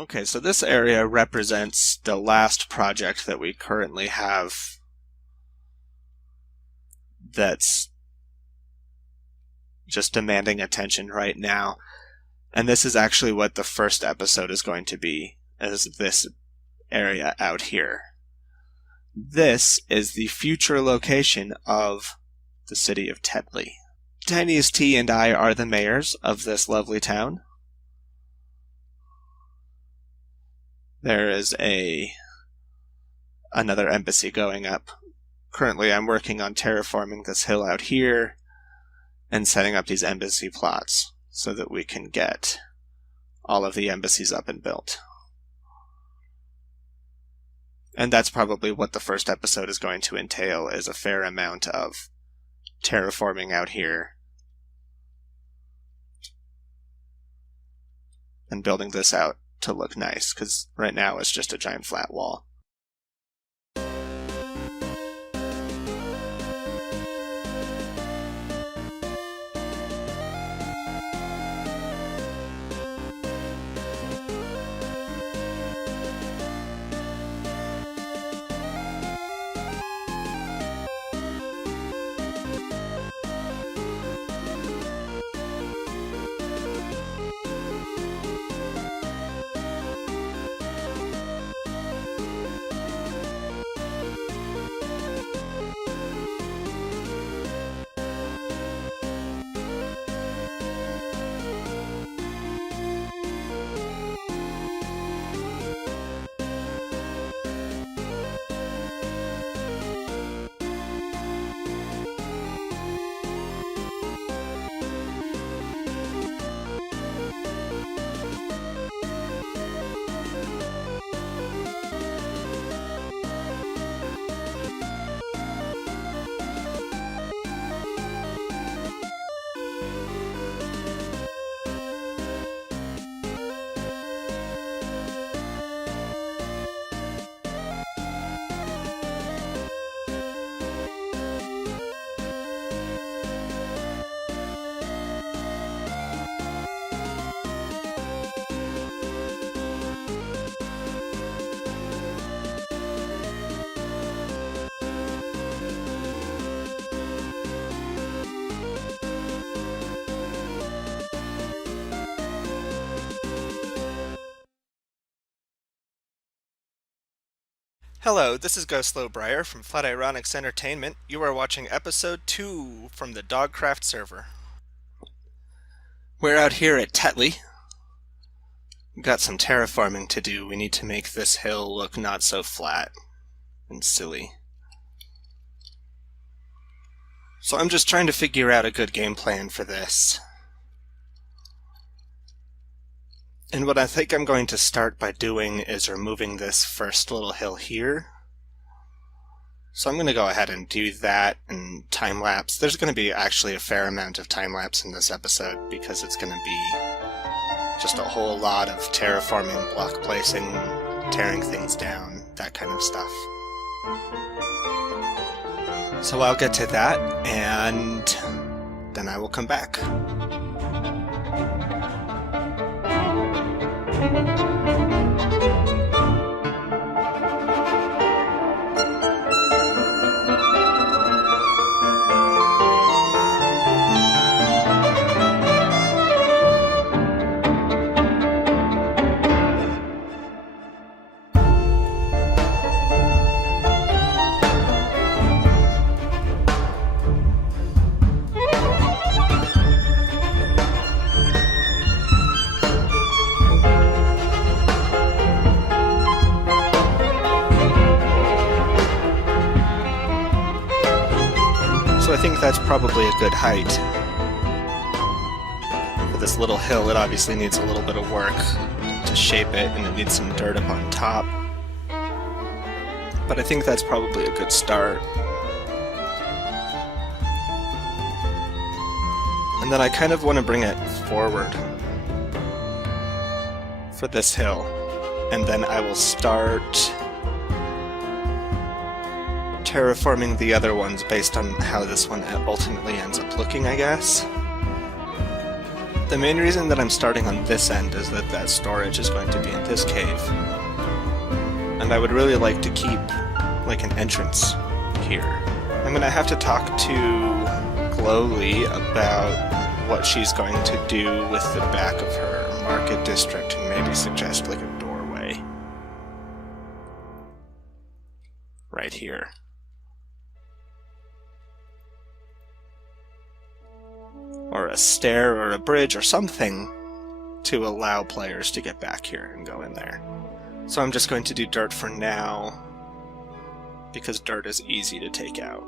Okay, so this area represents the last project that we currently have that's just demanding attention right now. And this is actually what the first episode is going to be, is this area out here. This is the future location of the city of Tetley. Tiniest T and I are the mayors of this lovely town. There is another embassy going up. Currently I'm working on terraforming this hill out here and setting up these embassy plots so that we can get all of the embassies up and built. And that's probably what the first episode is going to entail, is a fair amount of terraforming out here and building this out to look nice, because right now it's just a giant flat wall. Hello, this is Ghostlowbriar from Flatironix Entertainment. You are watching episode 2 from the Dogcraft server. We're out here at Tetley. We've got some terraforming to do. We need to make this hill look not so flat and silly. So I'm just trying to figure out a good game plan for this. And what I think I'm going to start by doing is removing this first little hill here. So I'm going to go ahead and do that and time-lapse. There's going to be actually a fair amount of time-lapse in this episode because it's going to be just a whole lot of terraforming, block placing, tearing things down, that kind of stuff. So I'll get to that and then I will come back. So I think that's probably a good height. For this little hill, it obviously needs a little bit of work to shape it, and it needs some dirt up on top. But I think that's probably a good start. And then I kind of want to bring it forward for this hill. And then I will start terraforming the other ones based on how this one ultimately ends up looking, I guess. The main reason that I'm starting on this end is that that storage is going to be in this cave. And I would really like to keep like an entrance here. I'm gonna have to talk to Glowly about what she's going to do with the back of her market district and maybe suggest like a doorway right here. Or a stair or a bridge or something to allow players to get back here and go in there. So I'm just going to do dirt for now, because dirt is easy to take out.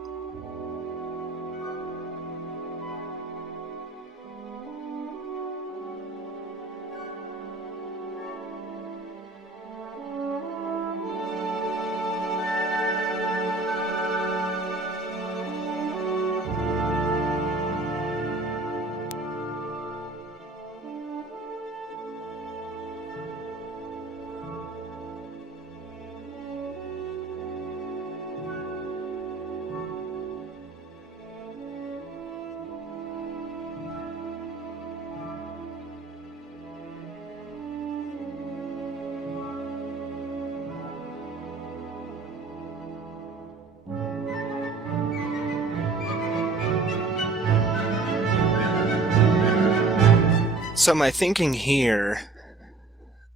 So my thinking here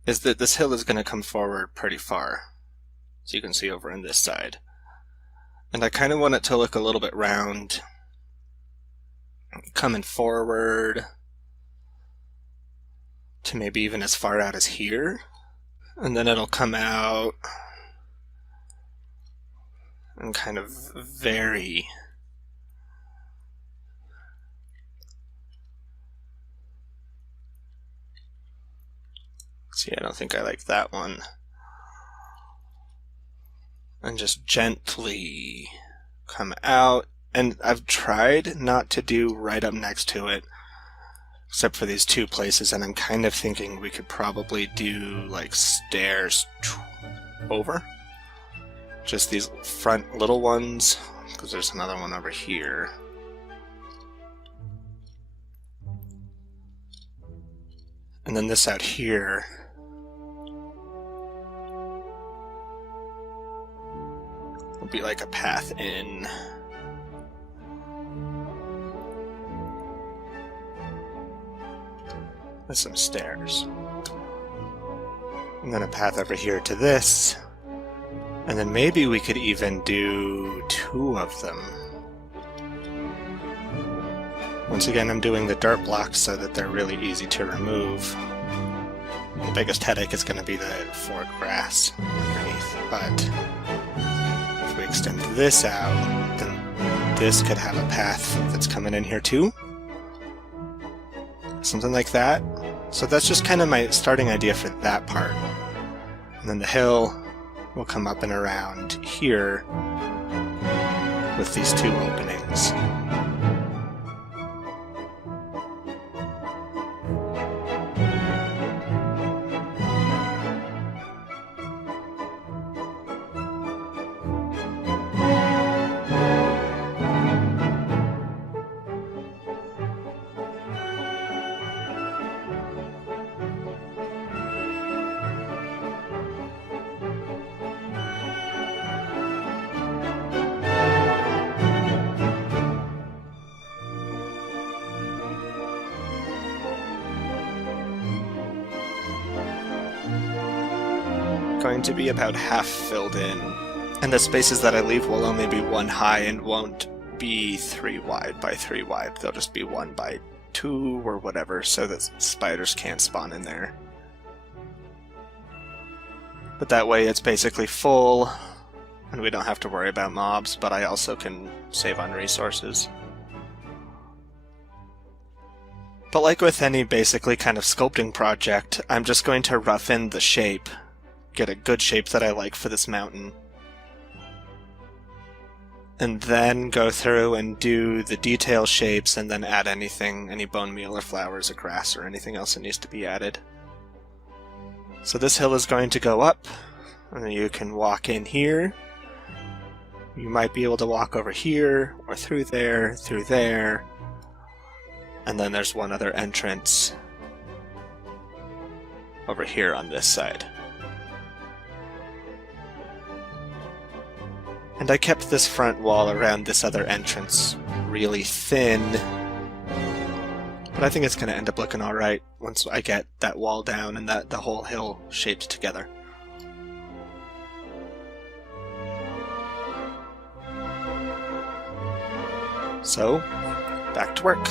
is that this hill is going to come forward pretty far, as you can see over on this side. And I kind of want it to look a little bit round, coming forward to maybe even as far out as here. And then it'll come out and kind of vary. See, I don't think I like that one. And just gently come out. And I've tried not to do right up next to it, except for these two places, and I'm kind of thinking we could probably do like stairs over. Just these front little ones, because there's another one over here. And then this out here. Will be like a path in. With some stairs. And then a path over here to this. And then maybe we could even do two of them. Once again, I'm doing the dirt blocks so that they're really easy to remove. The biggest headache is going to be the forward grass underneath, but if we extend this out, then this could have a path that's coming in here too. Something like that. So that's just kind of my starting idea for that part. And then the hill will come up and around here with these two openings. Going to be about half filled in, and the spaces that I leave will only be 1 high and won't be 3 wide by 3 wide. They'll just be 1 by 2 or whatever, so that spiders can't spawn in there. But that way it's basically full, and we don't have to worry about mobs, but I also can save on resources. But like with any basically kind of sculpting project, I'm just going to rough in the shape. Get a good shape that I like for this mountain. And then go through and do the detail shapes and then add anything, any bone meal or flowers or grass or anything else that needs to be added. So this hill is going to go up, and you can walk in here. You might be able to walk over here, or through there, And then there's one other entrance over here on this side. And I kept this front wall around this other entrance really thin, but I think it's going to end up looking alright once I get that wall down and the whole hill shaped together. So, back to work.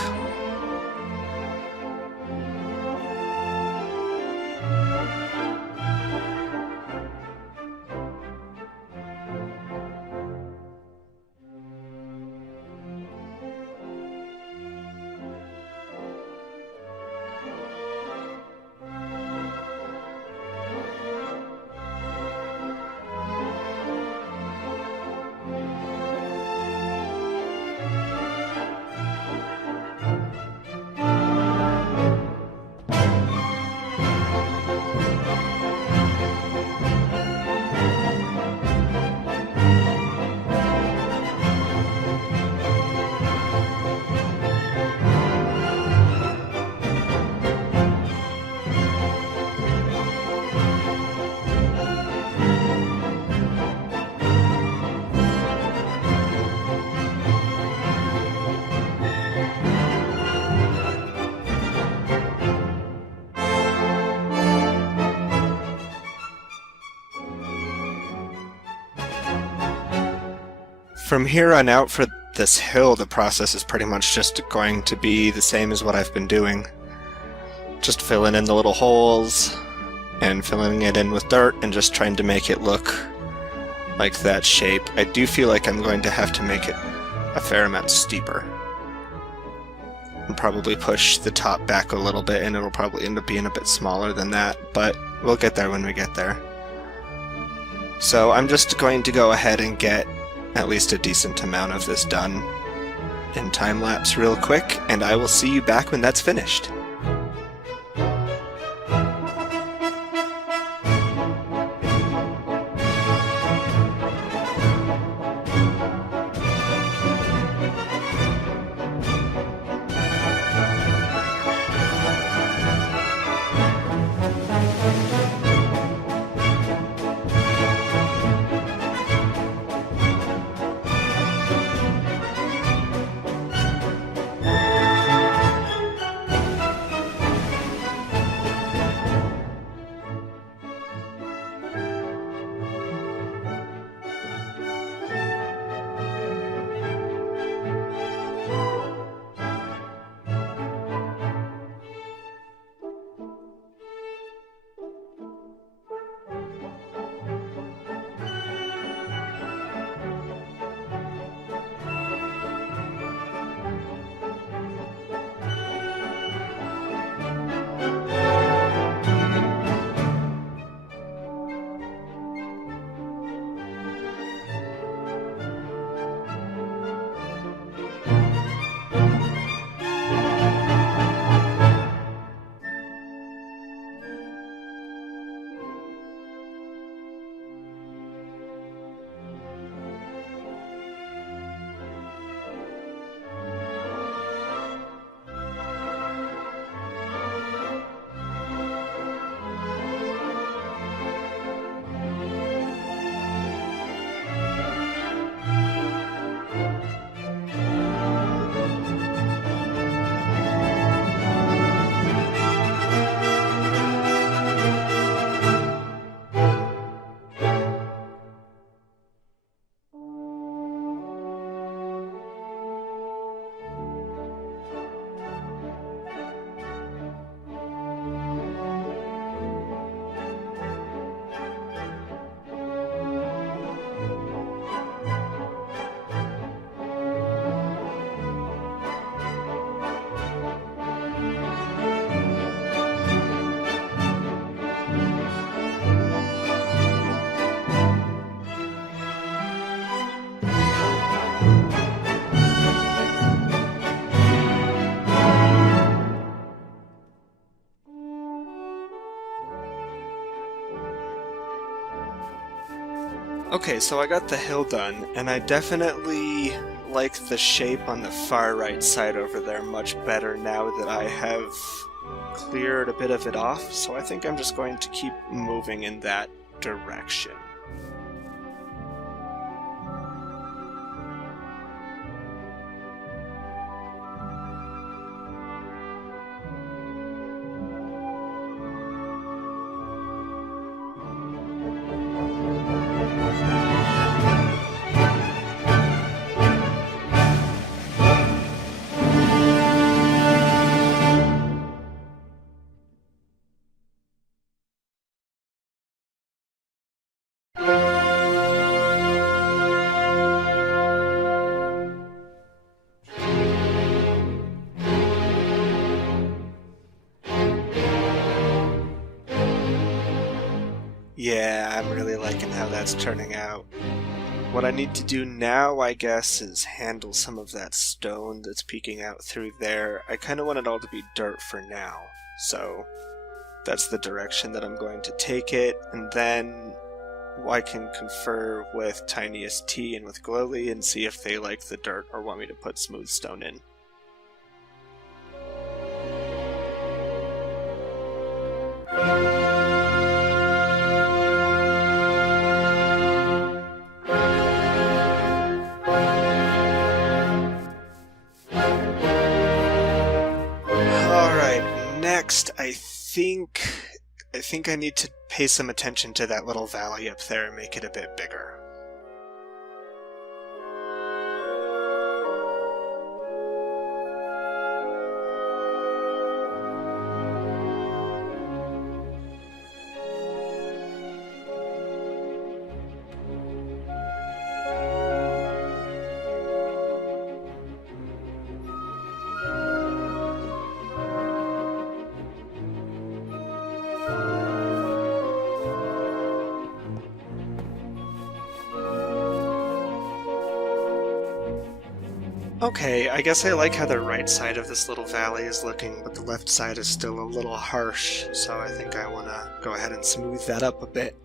From here on out for this hill, the process is pretty much just going to be the same as what I've been doing. Just filling in the little holes, and filling it in with dirt, and just trying to make it look like that shape. I do feel like I'm going to have to make it a fair amount steeper. And probably push the top back a little bit, and it'll probably end up being a bit smaller than that, but we'll get there when we get there. So I'm just going to go ahead and get at least a decent amount of this done in time-lapse real quick, and I will see you back when that's finished. Okay, so I got the hill done, and I definitely like the shape on the far right side over there much better now that I have cleared a bit of it off, so I think I'm just going to keep moving in that direction. Yeah, I'm really liking how that's turning out. What I need to do now, I guess, is handle some of that stone that's peeking out through there. I kind of want it all to be dirt for now, so that's the direction that I'm going to take it, and then I can confer with Tiniest T and with Glowly and see if they like the dirt or want me to put smooth stone in. Next, I think I need to pay some attention to that little valley up there and make it a bit bigger. Okay, I guess I like how the right side of this little valley is looking, but the left side is still a little harsh, so I think I want to go ahead and smooth that up a bit.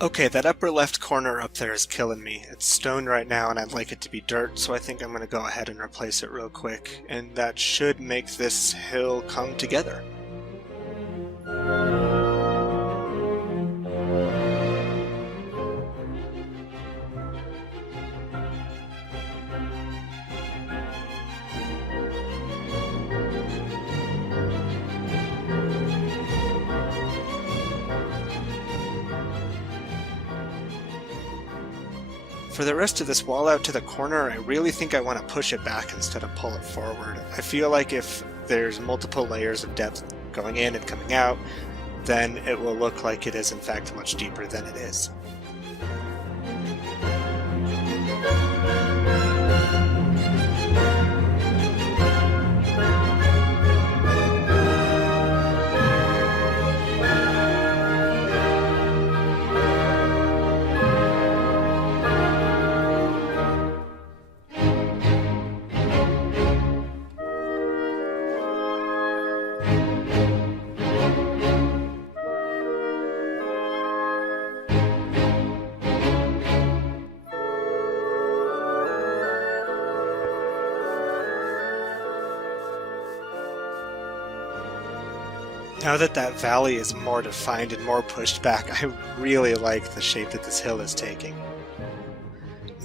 Okay, that upper left corner up there is killing me. It's stone right now and I'd like it to be dirt, so I think I'm going to go ahead and replace it real quick, and that should make this hill come together. For the rest of this wall out to the corner, I really think I want to push it back instead of pull it forward. I feel like if there's multiple layers of depth going in and coming out, then it will look like it is in fact much deeper than it is. Now that that valley is more defined and more pushed back, I really like the shape that this hill is taking.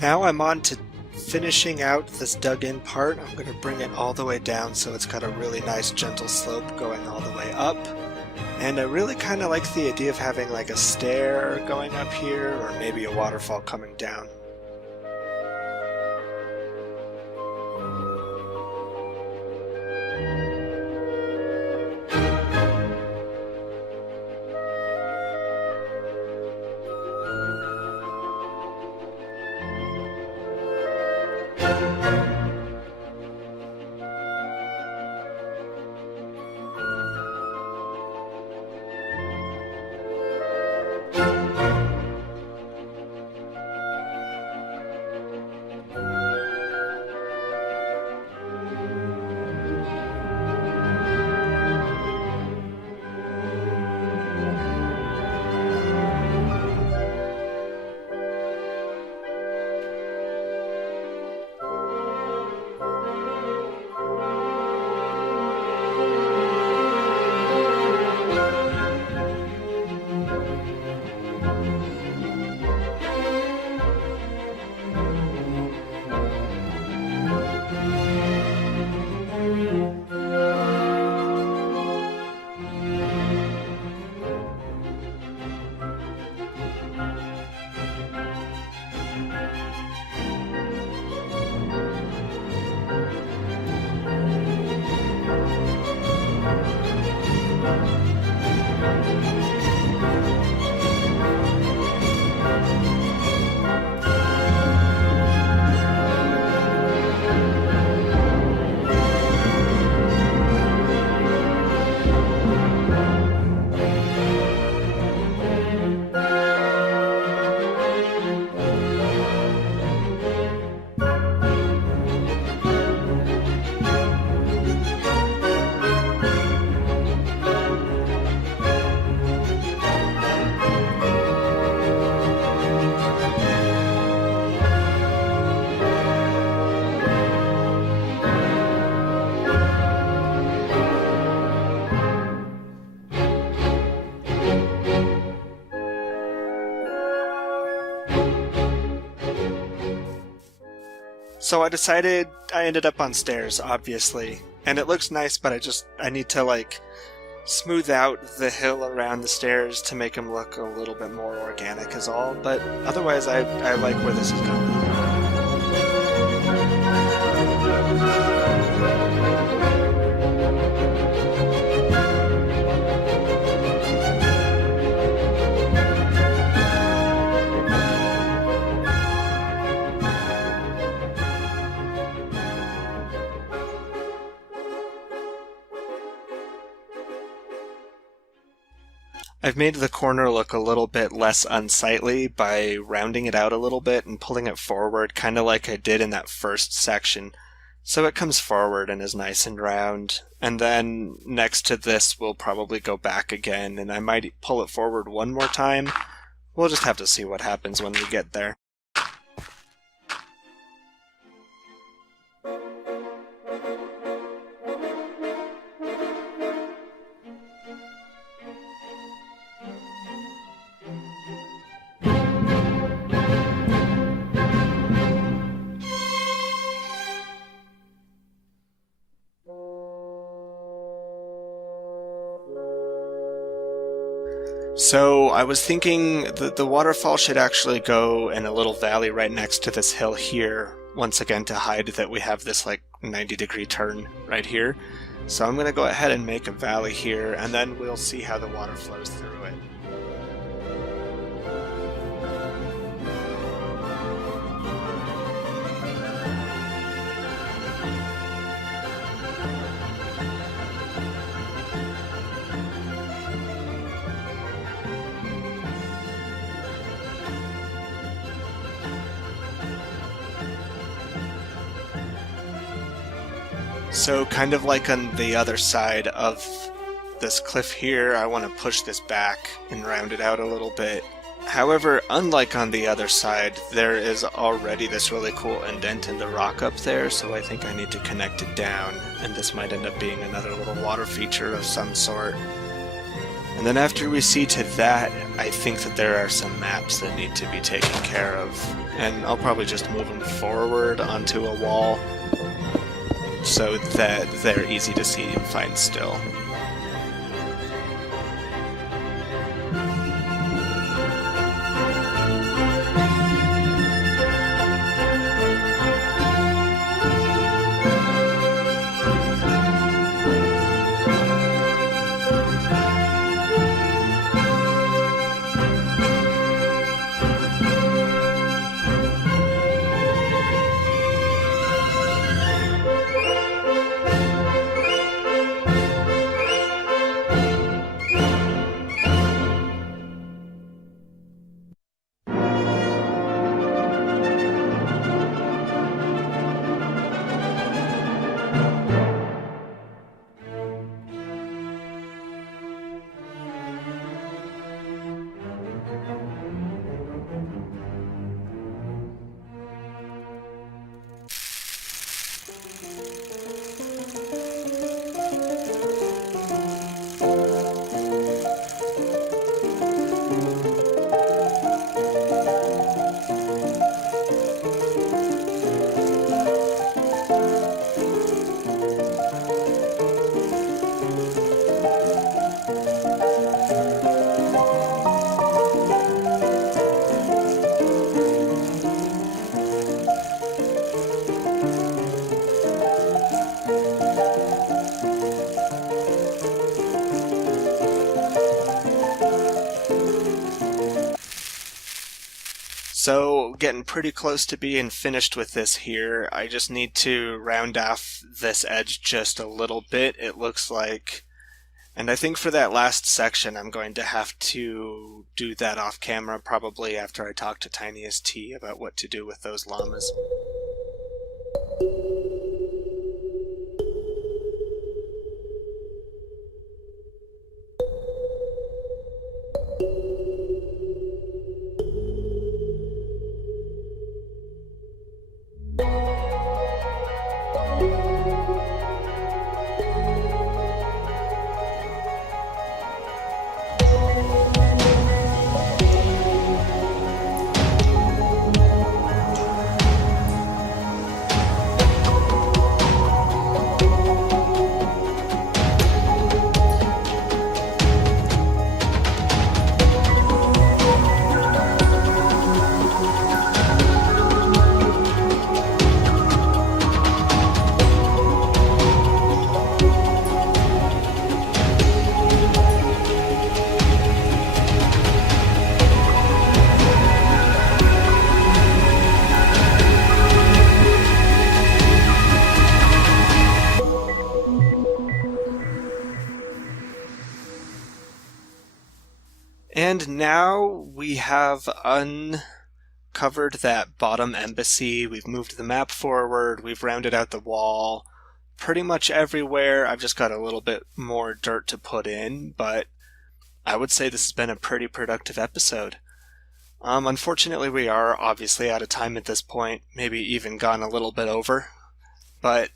Now I'm on to finishing out this dug-in part. I'm going to bring it all the way down so it's got a really nice gentle slope going all the way up. And I really kind of like the idea of having like a stair going up here, or maybe a waterfall coming down. So I decided I ended up on stairs, obviously. And it looks nice, but I need to, like, smooth out the hill around the stairs to make them look a little bit more organic is all. But otherwise, I like where this is going. I've made the corner look a little bit less unsightly by rounding it out a little bit and pulling it forward, kind of like I did in that first section. So it comes forward and is nice and round. And then next to this, we'll probably go back again, and I might pull it forward one more time. We'll just have to see what happens when we get there. So I was thinking that the waterfall should actually go in a little valley right next to this hill here, once again to hide that we have this like 90-degree turn right here. So I'm going to go ahead and make a valley here, and then we'll see how the water flows through it. So kind of like on the other side of this cliff here, I want to push this back and round it out a little bit. However, unlike on the other side, there is already this really cool indent in the rock up there, so I think I need to connect it down, and this might end up being another little water feature of some sort. And then after we see to that, I think that there are some maps that need to be taken care of, and I'll probably just move them forward onto a wall, so that they're easy to see and find still. So, getting pretty close to being finished with this here. I just need to round off this edge just a little bit, it looks like. And I think for that last section, I'm going to have to do that off camera, probably after I talk to Tiniest T about what to do with those llamas. And now we have uncovered that bottom embassy. We've moved the map forward. We've rounded out the wall. Pretty much everywhere. I've just got a little bit more dirt to put in, but I would say this has been a pretty productive episode. Unfortunately, we are obviously out of time at this point, maybe even gone a little bit over. But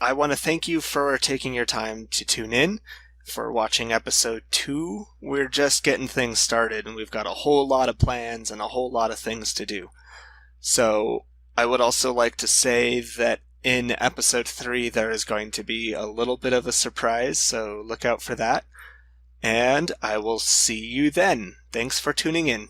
I want to thank you for taking your time to tune in, for watching episode 2. We're just getting things started, and we've got a whole lot of plans and a whole lot of things to do. So I would also like to say that in episode 3 there is going to be a little bit of a surprise, so look out for that. And I will see you then. Thanks for tuning in.